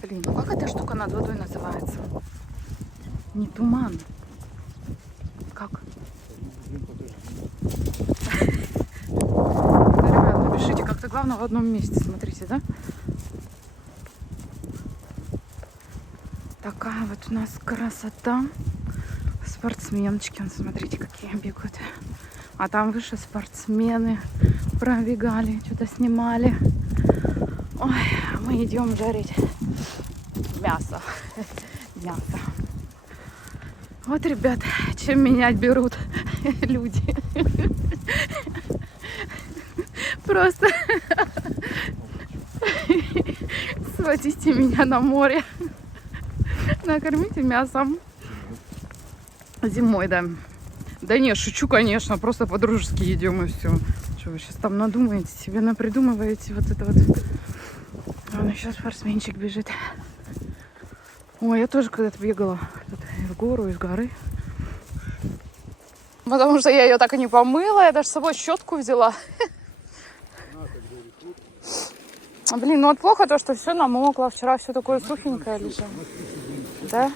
Блин, ну как эта штука над водой называется? Не туман. Как? Ребят, напишите, как-то главное в одном месте, смотрите, да? Такая вот у нас красота. Спортсменочки, смотрите, какие бегают. А там выше спортсмены пробегали, что-то снимали. Ой, мы идем жарить мясо. Мясо. Вот, ребят, чем менять берут люди. Просто сводите меня на море. Накормите мясом. Зимой, да. Да не, шучу, конечно. Просто по-дружески едем и все. Что вы сейчас там надумаете, себе напридумываете вот это вот. Вон еще спортсменчик бежит. Ой, я тоже когда-то бегала в гору, из горы. Потому что я ее так и не помыла. Я даже с собой щетку взяла. Блин, ну вот плохо то, что все намокло. Вчера все такое сухенькое лежало. Да?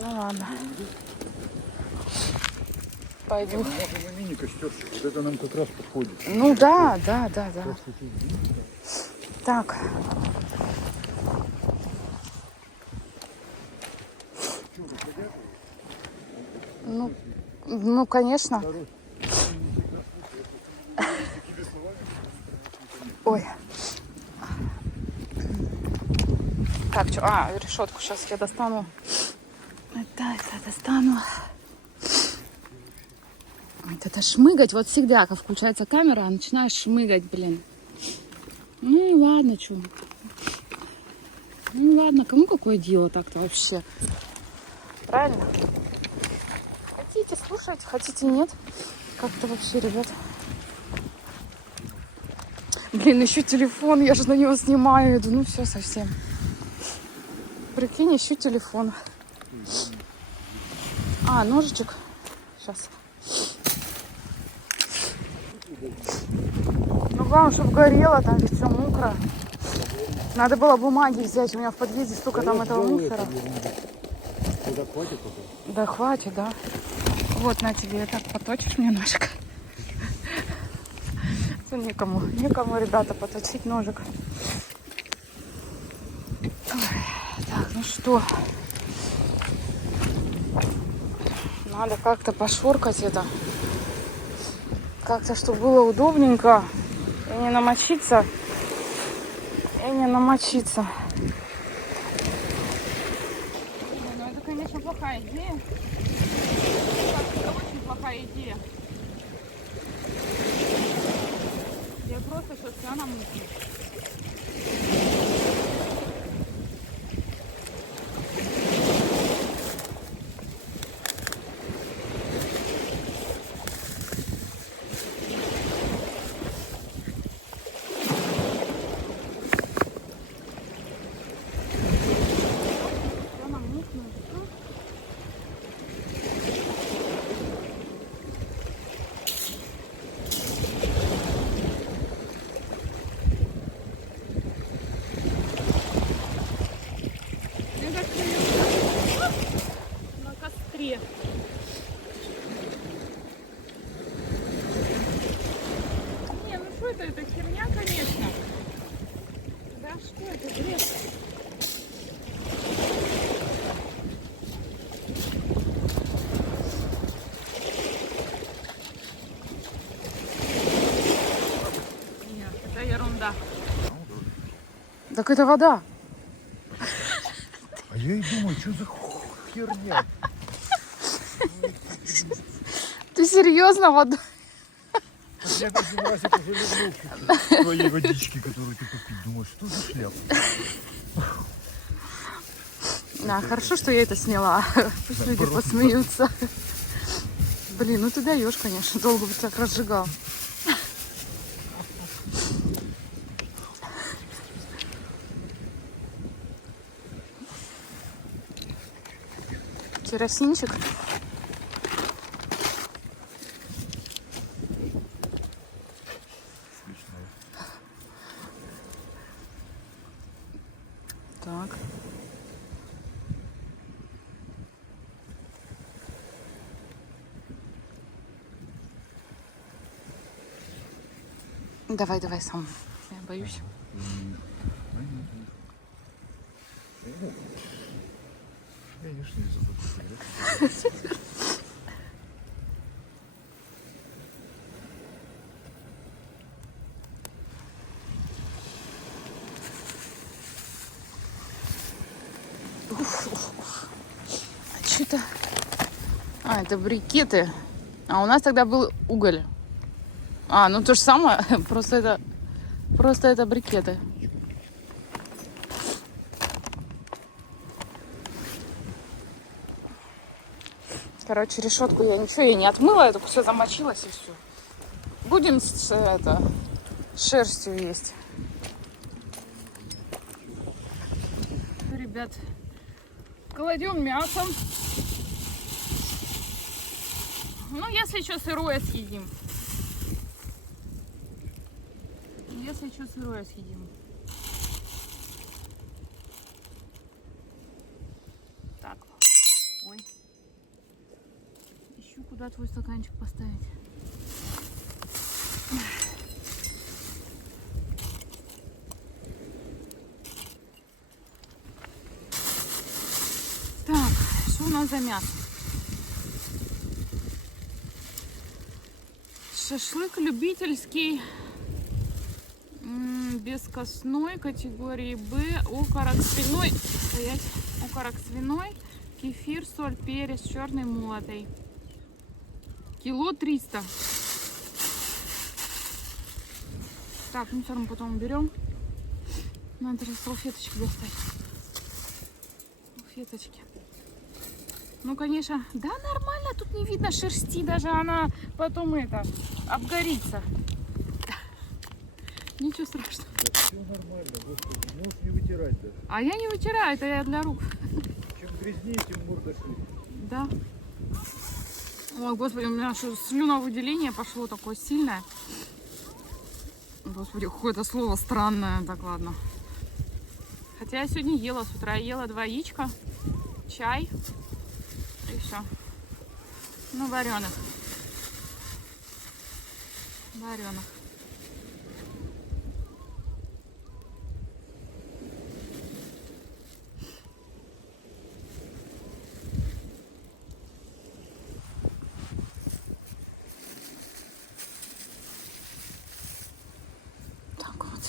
Ну ладно. Пойду. Мини-костерчик. Вот это нам как раз подходит. Ну да. Так. Ну, конечно. Ой. Так, что? Решетку сейчас я достану. Это достану. Вот это шмыгать. Вот всегда, как включается камера, начинаешь шмыгать, блин. Ну ладно, что. Ну ладно, кому какое дело так-то вообще? Правильно? Хотите, слушайте, хотите, нет. Как-то вообще, ребят. Блин, еще телефон, я же на него снимаю иду. Ну все, совсем. Прикинь, еще телефон. Ножичек. Сейчас. Ну, главное, чтобы горело, там ведь все мокро. Надо было бумаги взять. У меня в подъезде столько там этого мусора. Куда хватит пока? Да хватит, да. Вот, на тебе, так поточишь мне ножик. Некому, ребята, поточить ножик. Ой, так, ну что. Надо как-то пошоркать это. Как-то, чтобы было удобненько. И не намочиться. Ну, это, конечно, плохая идея. Это очень плохая идея. Я просто сейчас вся намокну. На костре. Не, ну что это херня, конечно. Да что это, бред? Нет, это ерунда. Так это вода. А я и думаю, что за херня? Ты серьезно вода? Я каждый раз это заливал твоей водички, которую ты купил. Думаю, что за шляпа? Да, хорошо, что я это сняла. Пусть люди посмеются. Блин, ну ты даешь, конечно. Долго бы так разжигал. Керосинчик. Так. Давай, давай сам. Я боюсь. Конечно, не забыл. Что-то... А, это брикеты. А у нас тогда был уголь. А, ну то же самое, просто это брикеты. Короче, решетку я не отмыла, я только все замочилась и все. Будем шерстью есть. Ребят, кладем мясо. Ну, если что, сырое съедим. Если что, сырое съедим. Так. Ой. Ищу, куда твой стаканчик поставить. Так, что у нас за мясо? Шашлык любительский, бескостной, категории Б, окорок свиной, стоять, окорок свиной, кефир, соль, перец, черный молотый. Кило 300. Так, мусор мы потом уберем. Надо же салфеточки достать. Салфеточки. Ну, конечно, да, нормально, тут не видно шерсти, даже она потом обгорится. Ничего страшного. Да все нормально, господи, можешь не вытирать даже. А я не вытираю, это я для рук. Чем грязнее, тем морда шире. Да. Ой, господи, у меня что, слюновыделение пошло такое сильное. Господи, какое-то слово странное. Так, ладно. Хотя я сегодня ела с утра. Я ела 2 яичка, чай и все. Ну, вареных. Вареных. Так вот.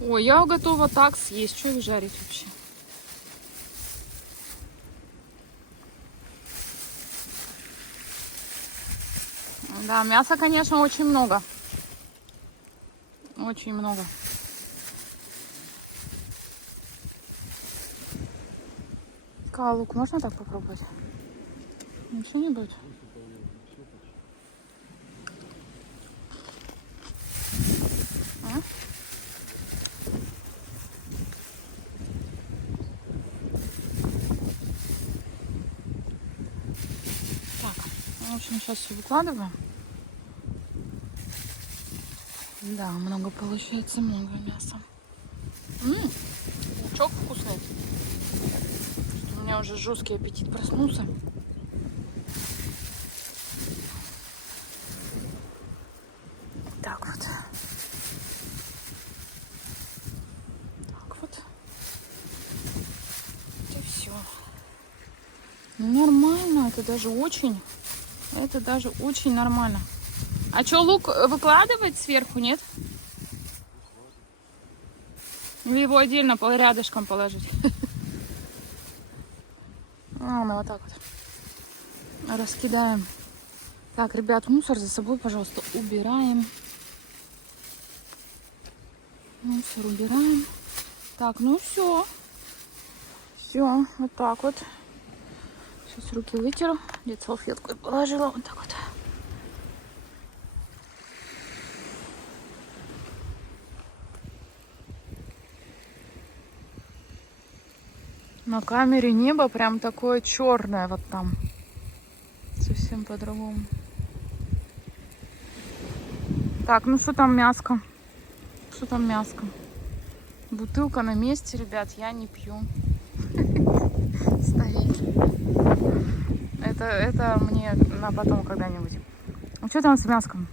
Ой, я готова так съесть. Что их жарить вообще? Да, мяса, конечно, очень много. Очень много. Лук можно так попробовать? Ничего не будет? А? Так, в общем, сейчас все выкладываем. Да, много получается, много мяса. Лучок вкусный. У меня уже жесткий аппетит проснулся. Так вот. Так вот. Это все. Нормально, это даже очень нормально. А что, лук выкладывать сверху, нет? Или его отдельно рядышком положить? Мы вот так вот раскидаем. Так, ребят, мусор за собой, пожалуйста, убираем. Мусор убираем. Так, ну все. Все, вот так вот. Сейчас руки вытеру. Где-то салфетку положила. Вот так вот. На камере небо прям такое черное вот там. Совсем по-другому. Так, ну что там мяско? Что там мяско? Бутылка на месте, ребят, я не пью. Стоит. Это мне на потом когда-нибудь. А что там с мяском?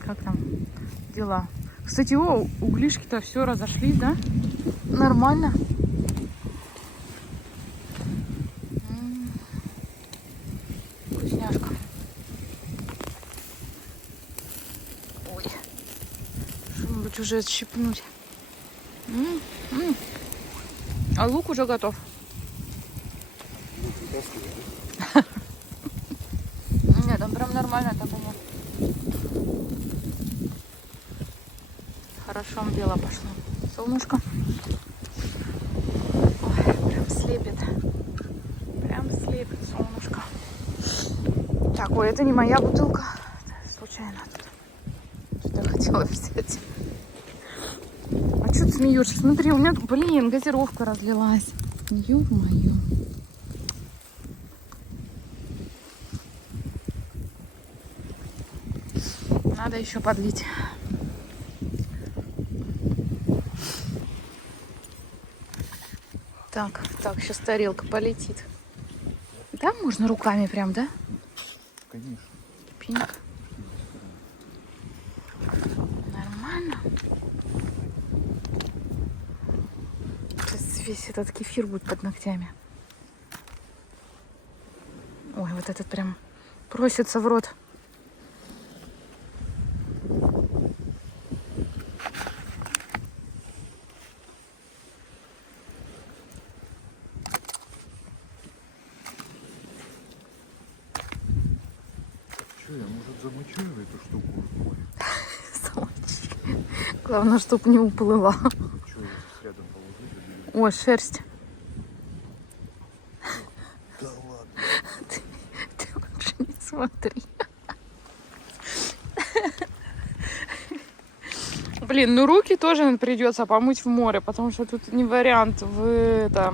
Как там дела? Кстати, углишки-то все разошлись, да? Нормально. Вкусняшка. Ой. Что-нибудь уже отщипнуть. А лук уже готов. Нет, там прям нормально так у него. Хорошо, бело пошло. Солнышко. Ой, прям слепит. Прям слепит солнышко. Так, ой, это не моя бутылка. Это случайно тут. Что-то хотела взять. А что ты смеешься? Смотри, у меня, блин, газировка разлилась. Ё-моё. Надо еще подлить. Так, сейчас тарелка полетит. Да, можно руками прям, да? Конечно. Пинк. Нормально. Сейчас весь этот кефир будет под ногтями. Ой, вот этот прям просится в рот. Что, я, может, замочу эту штуку? Замочи. Главное, чтоб не уплыла. Что, я здесь рядом положу? Ой, шерсть. Да ладно. Ты лучше не смотри. Блин, ну руки тоже придется помыть в море, потому что тут не вариант в это.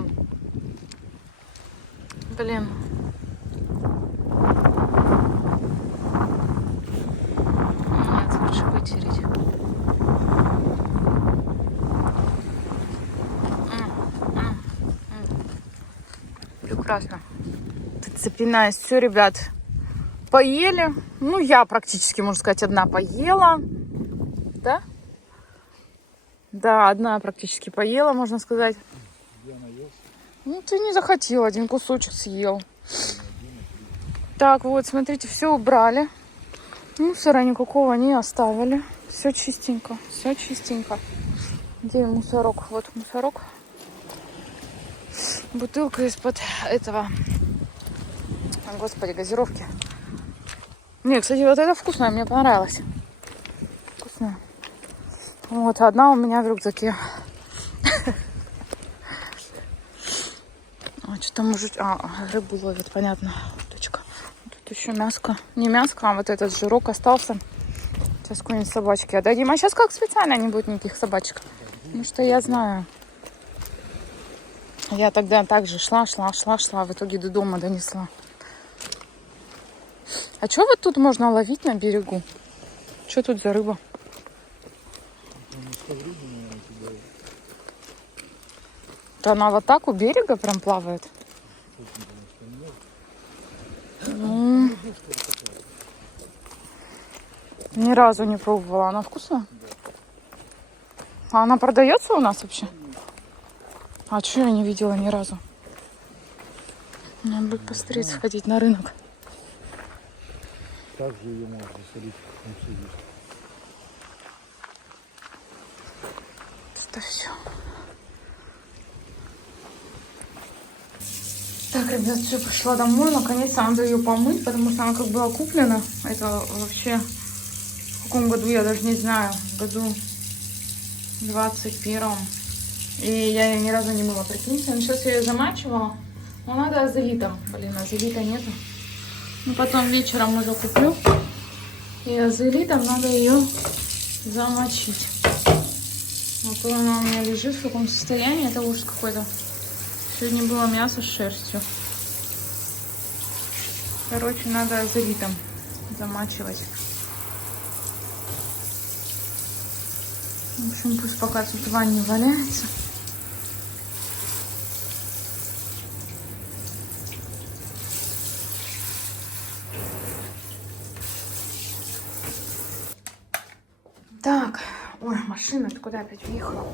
Блин. Нет, лучше вытереть. Прекрасно. Тут запинаюсь. Все, ребят, поели. Ну, я практически, можно сказать, одна поела. Да? Да, одна практически поела, можно сказать. Я наелся. Ну, ты не захотел, один кусочек съел. Так, вот, смотрите, все убрали. Мусора никакого не оставили. Все чистенько, все чистенько. Где мусорок? Вот мусорок. Бутылка из-под этого, господи, газировки. Не, кстати, вот это вкусное, мне понравилось. Вкусное. Вот, одна у меня в рюкзаке. Что там может... рыбу ловит, понятно. Точка. Тут еще мяско. Не мяско, а вот этот жирок остался. Сейчас какой-нибудь собачки отдадим. А сейчас как специально не будет никаких собачек. Потому что я знаю. Я тогда также шла. В итоге до дома донесла. А что вот тут можно ловить на берегу? Что тут за рыба? Да она вот так у берега прям плавает. Ни разу не пробовала. Она вкусная? А она продается у нас вообще? А что я не видела ни разу? Надо будет посмотреть, сходить на рынок. Также ее можно засолить, не все есть. Это все. Так, ребят, все, пришла домой. Наконец-то надо ее помыть, потому что она как была куплена. Это вообще в каком году, я даже не знаю. В году 21-м. И я ее ни разу не мыла, прикиньте. Ну, сейчас я ее замачивала. Но надо азелитом. Блин, азелита нету. Ну, потом вечером уже куплю. И азелитом надо ее замочить. А то она у меня лежит в таком состоянии. Это ужас какой-то. Сегодня было мясо с шерстью. Короче, надо азелитом замачивать. В общем, пусть пока тут в ванне валяется. Так, ой, машина-то куда опять въехала?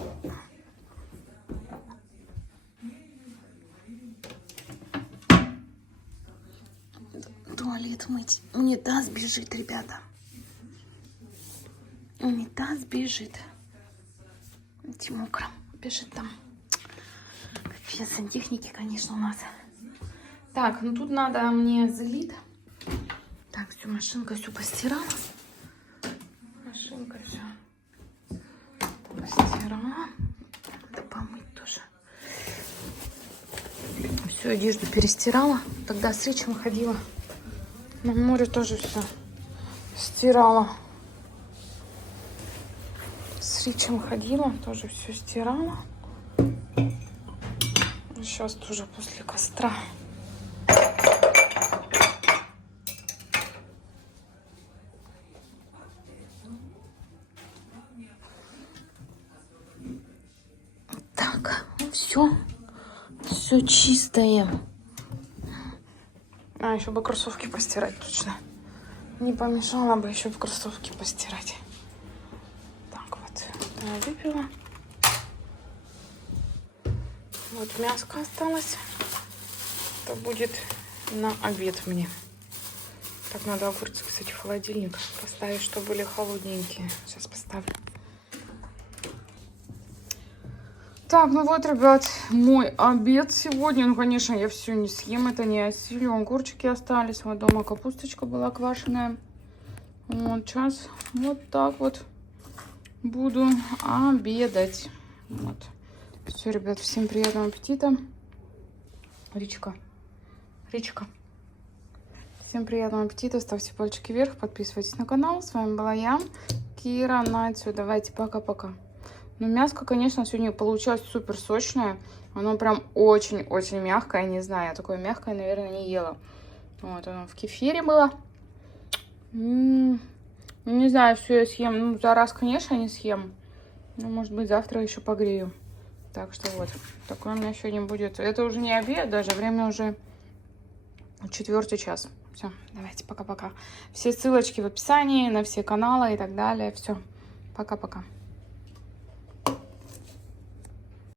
Туалет мыть. Унитаз бежит, ребята. Унитаз бежит. Мокро. Бежит там. Капец, сантехники, конечно, у нас. Так, ну тут надо мне залить. Так, все, машинка все постирала. Машинка все постирала. Надо помыть тоже. Всю одежду перестирала. Тогда с Ричем ходила. На море тоже все стирала. С Ричем ходила, тоже все стирала. Сейчас тоже после костра. Так, все чистое. А, еще бы кроссовки постирать точно. Не помешало бы еще бы кроссовки постирать. Так вот, я выпила. Вот мяско осталось. Это будет на обед мне. Так, надо огурцы, кстати, в холодильник поставить, чтобы были холодненькие. Сейчас поставлю. Так, ну вот, ребят, мой обед сегодня. Ну, конечно, я все не съем, это не осилю. Огурчики остались. Вот дома капусточка была квашеная. Вот, сейчас вот так вот буду обедать. Вот. Все, ребят, всем приятного аппетита. Ричка. Всем приятного аппетита. Ставьте пальчики вверх, подписывайтесь на канал. С вами была я, Кира Натсю. Давайте, пока-пока. Ну, мяско, конечно, сегодня получилось супер сочное. Оно прям очень-очень мягкое. Не знаю, я такое мягкое, наверное, не ела. Вот оно в кефире было. Не знаю, все я съем. Ну, за раз, конечно, не съем. Но, может быть, завтра еще погрею. Так что вот, такое у меня сегодня будет. Это уже не обед даже, время уже 4 час. Все, давайте, пока-пока. Все ссылочки в описании на все каналы и так далее. Все, пока-пока.